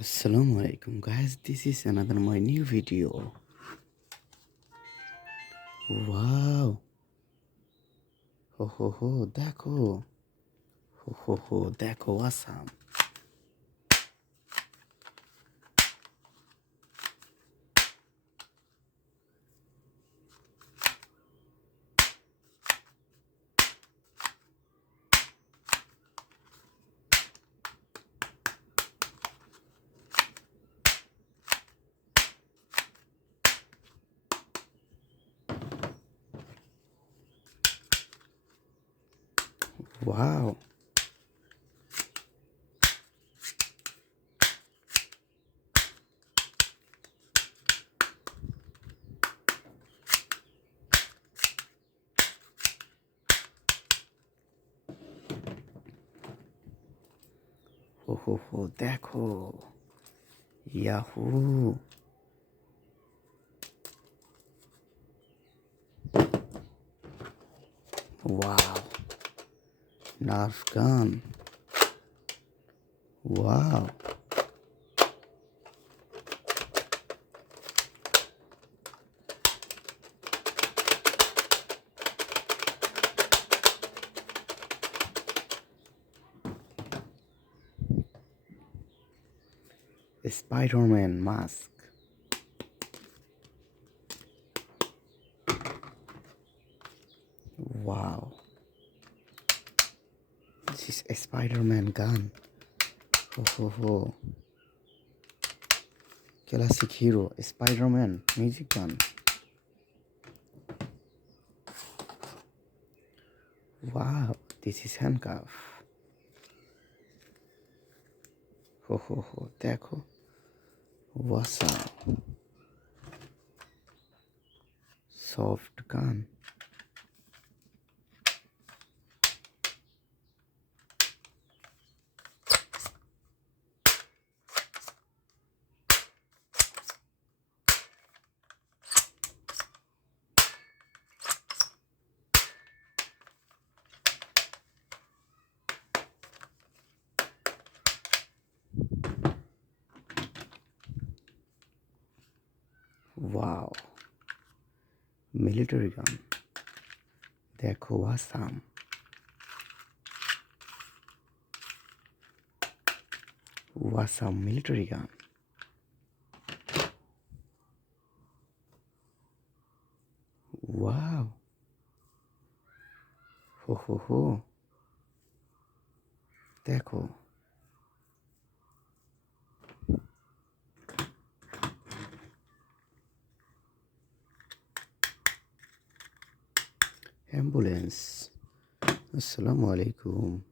Assalamu alaikum guys, this is another my new video. Wow, ho, দেখো, ho, দেখো, awesome. Wow, ho, দেখো, yahoo. Wow, Nerf gun. Wow, Spider-Man mask. Wow, this is a Spider-Man gun. Ho. Classic hero, Spider-Man music gun. Wow, this is handcuff. Ho, দেখো, awesome. Soft gun. Wow, military gun. দেখো, awesome. Awesome military gun. Wow. Ho. দেখো. Ambulance. Assalamu alaikum.